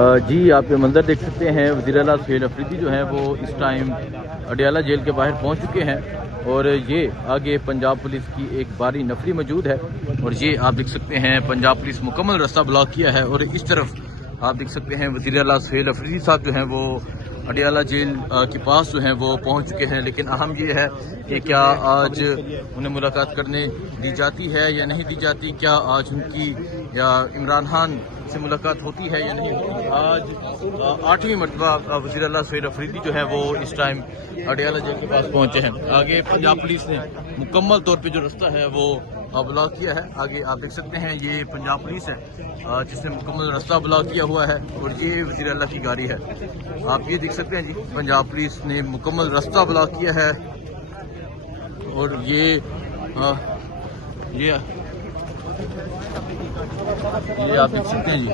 जी आप ये मंज़र देख सकते हैं। वज़ीर-ए-आला सुहेल अफरीदी जो हैं वो इस टाइम अडयाला जेल के बाहर पहुंच चुके हैं और ये आगे पंजाब पुलिस की एक भारी नफरी मौजूद है और ये आप देख सकते हैं पंजाब पुलिस मुकम्मल रास्ता ब्लॉक किया है और इस तरफ आप देख सकते हैं वज़ीर-ए-आला सुहेल अफरीदी साहब जो हैं वो अडयाला जेल के पास जो हैं वो पहुंच चुके हैं। लेकिन अहम ये है कि क्या आज उन्हें मुलाकात करने दी जाती है या नहीं दी जाती, क्या आज उनकी या इमरान खान से मुलाकात होती है या नहीं होती। आज 8वीं मरतबा वज़ीर-ए-आला सुहेल अफरीदी जो है वो इस टाइम अडयाला जेल के पास पहुंचे हैं। आगे पंजाब पुलिस ने मुकम्मल तौर पे जो रास्ता है वो ब्लॉक किया है। आगे आप देख सकते हैं ये पंजाब पुलिस है जिसने मुकम्मल रास्ता ब्लॉक किया हुआ है और ये वज़ीर-ए-आला की गाड़ी है। आप ये देख सकते हैं जी, पंजाब पुलिस ने मुकम्मल रास्ता ब्लॉक किया है और ये आप देख सकते हैं जी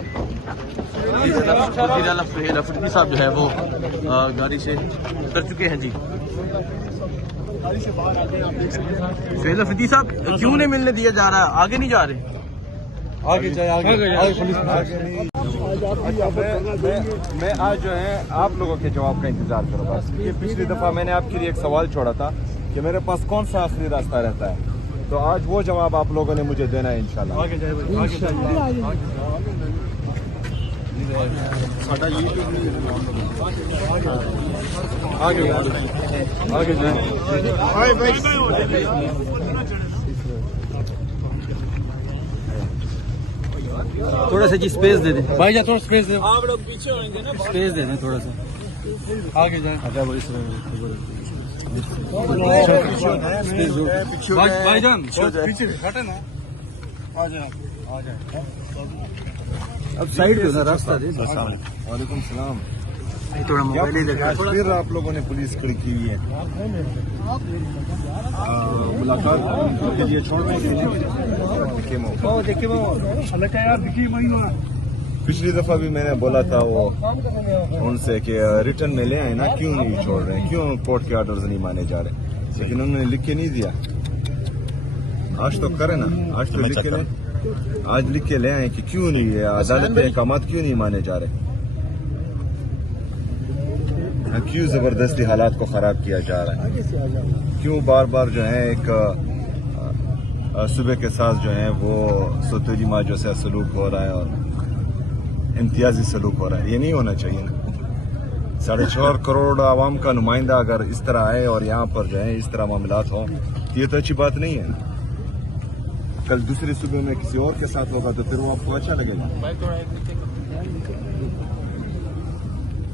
वज़ीर-ए-आला सुहेल अफरीदी साहब जो है वो गाड़ी से उतर चुके हैं जी। सुहेल अफरीदी साहब क्यों नहीं मिलने दिया जा रहा है, आगे नहीं जा रहे? आगे जाए, आगे पुलिस नहीं। मैं आज जो है आप लोगों के जवाब का इंतजार करूँगा क्योंकि पिछली दफ़ा मैंने आपके लिए एक सवाल छोड़ा था कि मेरे पास कौन सा आखिरी रास्ता रहता है, तो आज वो जवाब आप लोगों ने मुझे देना है इंशाल्लाह। आगे जाए, आगे थोड़ा सा जी स्पेस दे दें भाई, जा थोड़ा स्पेस दे। आप लोग पीछे होंगे ना, स्पेस दे दें थोड़ा सा आगे जाए। भाईजान पीछे हटे ना, आ जाए। अब साइड पे ना रास्ता दे। वालेकुम सलाम। थोड़ा मोबाइल ही देखा। फिर आप लोगों ने पुलिस खड़ी की हुई है, मुलाकात के लिए छोड़ने के लिए। पिछली दफा भी मैंने बोला था वो उनसे कि रिटर्न में ले आए ना, क्यों नहीं छोड़ रहे हैं, क्यों कोर्ट के ऑर्डर्स नहीं माने जा रहे, लेकिन उन्होंने लिख के नहीं दिया। आज तो करें ना, आज तो लिख के ले, आज लिख के ले आए कि क्यों नहीं है, अदालत के अहकाम क्यों नहीं माने जा रहे, क्यों जबरदस्ती हालात को खराब किया जा रहा है, क्यों बार बार जो है एक सुबह के साथ जो है वो सौतेली माँ जो से सलूक हो रहा है और इम्तियाजी सलूक हो रहा है। ये नहीं होना चाहिए ना। 4.5 करोड़ आवाम का नुमाइंदा अगर इस तरह आए और यहाँ पर जो है इस तरह मामलात हों तो ये तो अच्छी बात नहीं है ना। कल दूसरे सुबह में किसी और के साथ होगा तो फिर वो आपको अच्छा लगेगा।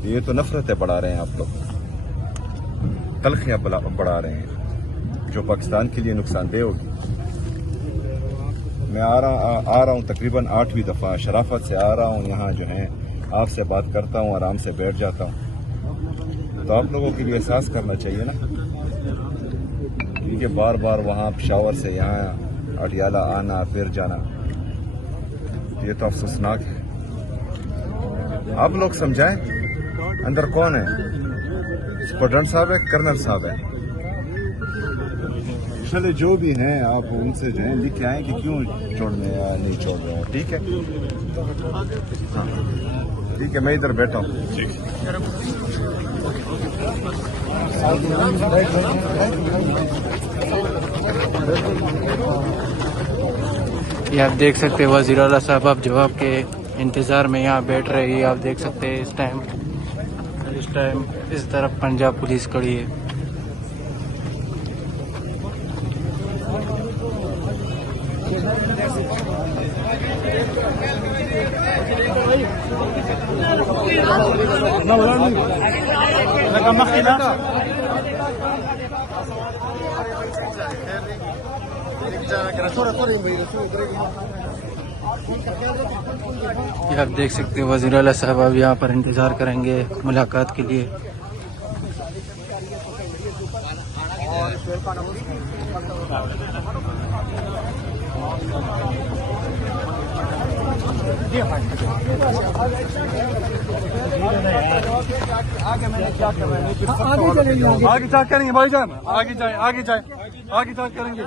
ये तो नफरतें बढ़ा रहे हैं आप लोग, तलखियां बढ़ा रहे हैं जो पाकिस्तान के लिए नुकसानदेह होगी। मैं आ रहा हूँ तकरीबन 8वीं दफ़ा, शराफत से आ रहा हूँ यहाँ जो है आपसे बात करता हूँ, आराम से बैठ जाता हूँ, तो आप लोगों के लिए एहसास करना चाहिए ना, क्योंकि बार बार वहाँ पेशावर से यहाँ अडयाला आना फिर जाना, ये तो अफसोसनाक है। आप लोग समझाएं अंदर कौन है, सुपरडेंट साहब है, कर्नल साहब है, चले जो भी हैं आप उनसे जो है लिख के आए कि क्यों छोड़ने या नहीं छोड़ रहे हैं। ठीक है, हाँ ठीक है, मैं इधर बैठा हूँ। ये आप देख सकते हैं वज़ीर-ए-आला साहब आप जवाब के इंतज़ार में यहाँ बैठ रहे हैं। आप देख सकते हैं इस टाइम इस तरफ पंजाब पुलिस खड़ी है। ये आप देख सकते हैं वज़ीर-ए-आला साहब अब यहाँ पर इंतज़ार करेंगे मुलाकात के लिए। आगे क्या करेंगे भाईजान, आगे जाए, आगे जाए। आगे जांच करेंगे।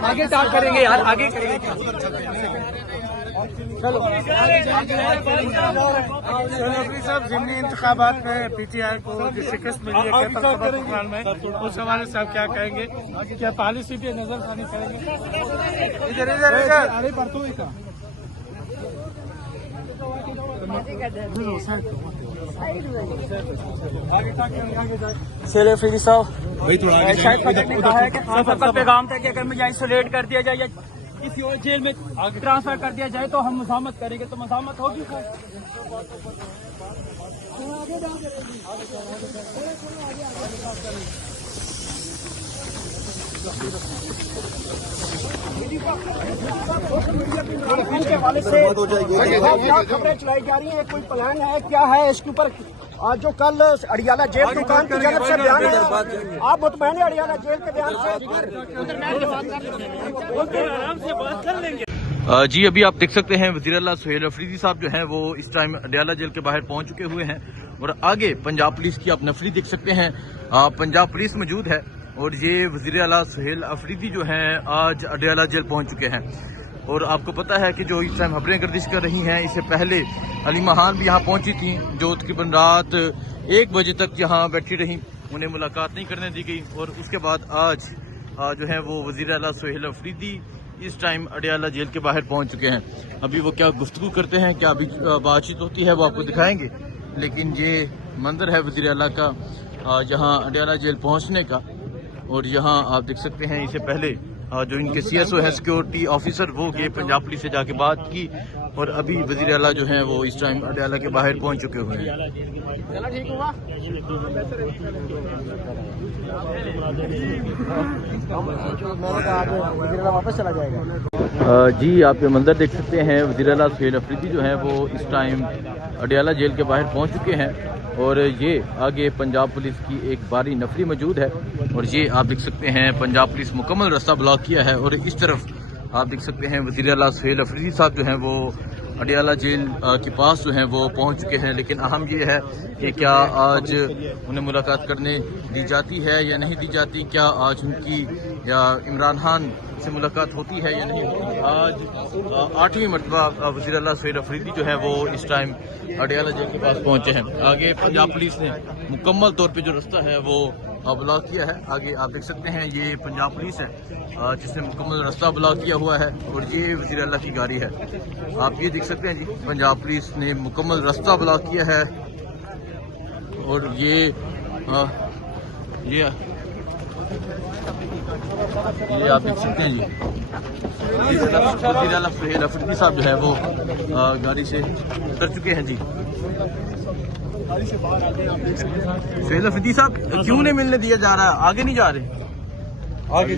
आगे जांच करेंगे यार, आगे करेंगे। चलो साहब, ज़िमनी इंतखाबात में पीटीआई को जो शिकस्त मिली है कैथल खबर में, उस हवाले से आप क्या कहेंगे? क्या पॉलिसी पे नजरसानी करेंगे? इधर इधर इधर अरे परतों का सेलेफी साहब शायद पता नहीं कहा है कि का पैगाम था कि अगर मुझे आइसोलेट कर दिया जाए या किसी और जेल में ट्रांसफर कर दिया जाए तो हम मज़ामत करेंगे, तो मज़ामत होगी सर। के हवाले से खबरें चलाई जा रही हैं, कोई प्लान है, क्या है इसके ऊपर? आज जो कल अडियाला जेल दुकान की जानब से बयान है, आप मुतमईन हैं अडियाला जेल के बयान से? जी अभी आप देख सकते हैं वज़ीर आला सुहेल अफरीदी साहब जो हैं वो इस टाइम अडियाला जेल के बाहर पहुंच चुके हुए हैं और आगे पंजाब पुलिस की आप नफरी देख सकते हैं। पंजाब पुलिस मौजूद है और ये वज़ीर आला सुहेल अफरीदी जो हैं आज अडियाला जेल पहुंच चुके हैं। और आपको पता है कि जो इस टाइम खबरें गर्दिश कर रही हैं, इससे पहले हलीमा खान भी यहाँ पहुंची थी जो तकरीबन रात 1 बजे तक यहाँ बैठी रही, उन्हें मुलाकात नहीं करने दी गई। और उसके बाद आज जो है वो वज़ीर आला सुहेल अफरीदी इस टाइम अडियाला जेल के बाहर पहुंच चुके हैं। अभी वो क्या गुफ्तगू करते हैं, क्या अभी बातचीत होती है, वो आपको दिखाएंगे। लेकिन ये मंजर है वज़ीर आला का यहाँ अडियाला जेल पहुंचने का। और यहाँ आप देख सकते हैं इससे पहले जो इनके CSO है सिक्योरिटी ऑफिसर, वो गए पंजाब पुलिस से जाके बात की और अभी वज़ीर आला जो है वो इस टाइम अडियाला के बाहर पहुंच चुके हुए हैं। वापस चला जाएगा। जी आप ये मंजर देख सकते हैं, वज़ीर आला सुहेल अफरीदी जो हैं वो इस टाइम अडियाला जेल के बाहर पहुंच चुके हैं और ये आगे पंजाब पुलिस की एक भारी नफरी मौजूद है। और ये आप देख सकते हैं पंजाब पुलिस मुकम्मल रास्ता ब्लॉक किया है और इस तरफ आप देख सकते हैं वज़ीर आला सुहेल अफरीदी साहब जो हैं वो अडियाला जेल के पास जो हैं वो पहुंच चुके हैं। लेकिन अहम ये है कि क्या आज उन्हें मुलाकात करने दी जाती है या नहीं दी जाती, क्या आज उनकी या इमरान खान से मुलाकात होती है या नहीं होती। आज 8वीं मरतबा वज़ीर आला सुहेल अफरीदी जो है वो इस टाइम अडियाला जेल के पास पहुंचे हैं। आगे पंजाब पुलिस ने मुकम्मल तौर पे जो रास्ता है वो ब्लॉक किया है। आगे आप देख सकते हैं ये पंजाब पुलिस है जिसने मुकम्मल रास्ता ब्लॉक किया हुआ है और ये वज़ीर आला की गाड़ी है। आप ये देख सकते हैं जी, पंजाब पुलिस ने मुकम्मल रास्ता ब्लॉक किया है और ये आप देख सकते हैं जी, वज़ीर आला सुहेल अफरीदी साहब जो है वो गाड़ी से उतर चुके हैं जी। सुहेल अफरीदी साहब क्यों नहीं मिलने दिया जा रहा है, आगे नहीं जा रहे? आगे